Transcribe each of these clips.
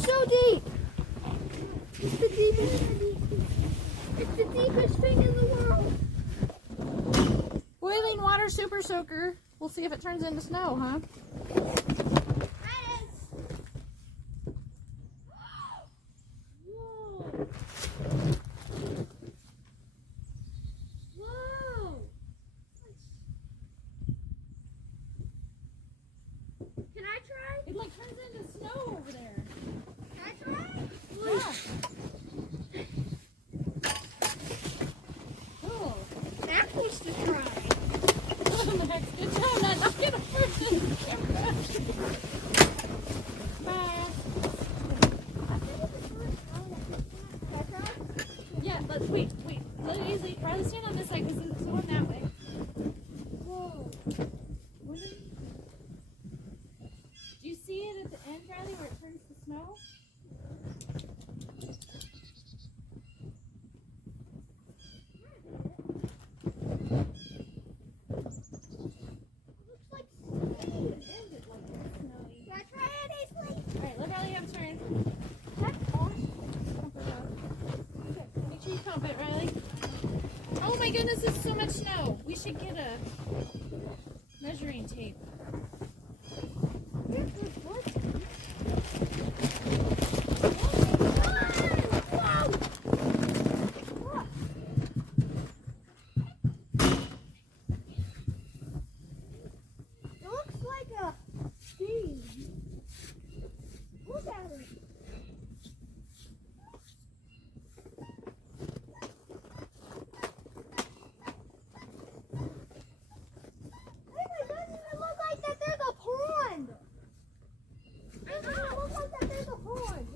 so deep. It's the deepest. It's the deepest thing in the world. Boiling water super soaker. We'll see if it turns into snow, huh? Can I try? It like turns into snow over there. Can I try? Yeah. Cool. Max wants to try. Max, good job not knocking a person in the camera. Bye. Yeah, let's wait. Let it easily. Rather stand on this side because it's going that way. Whoa. Do you see it at the end, Riley, where it turns to snow? Looks like snow. Can I try it, Ainsley? Alright, let Riley have a turn. That's awesome. Make sure you pump it, Riley. Oh my goodness, this is so much snow. We should get a measuring tape. It looks like a steam. Look at it. It doesn't even look like that there's a pond. It doesn't even look like that there's a pond.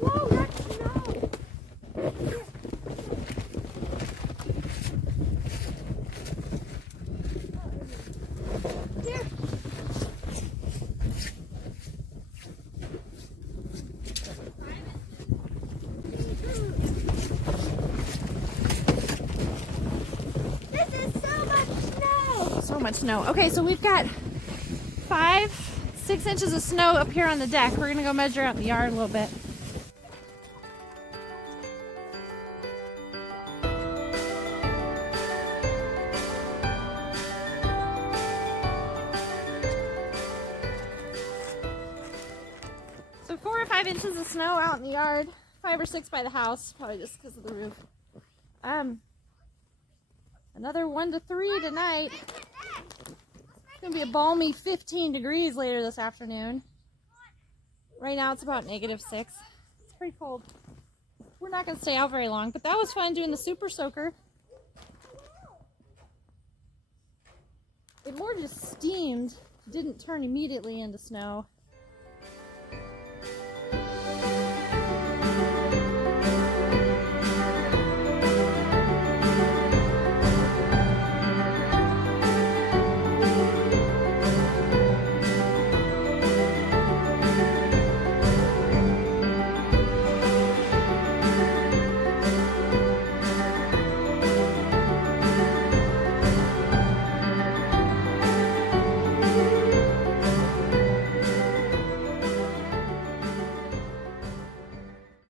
Whoa, that's snow. Here. This is so much snow. So much snow. Okay, so we've got 6 inches of snow up here on the deck. We're gonna go measure out in the yard a little bit. So 4 or 5 inches of snow out in the yard. 5 or 6 by the house, probably just because of the roof. Another 1 to 3 tonight. It's gonna be a balmy 15 degrees later this afternoon. Right now it's about -6. It's pretty cold. We're not gonna stay out very long, but that was fun doing the super soaker. It more just steamed, didn't turn immediately into snow.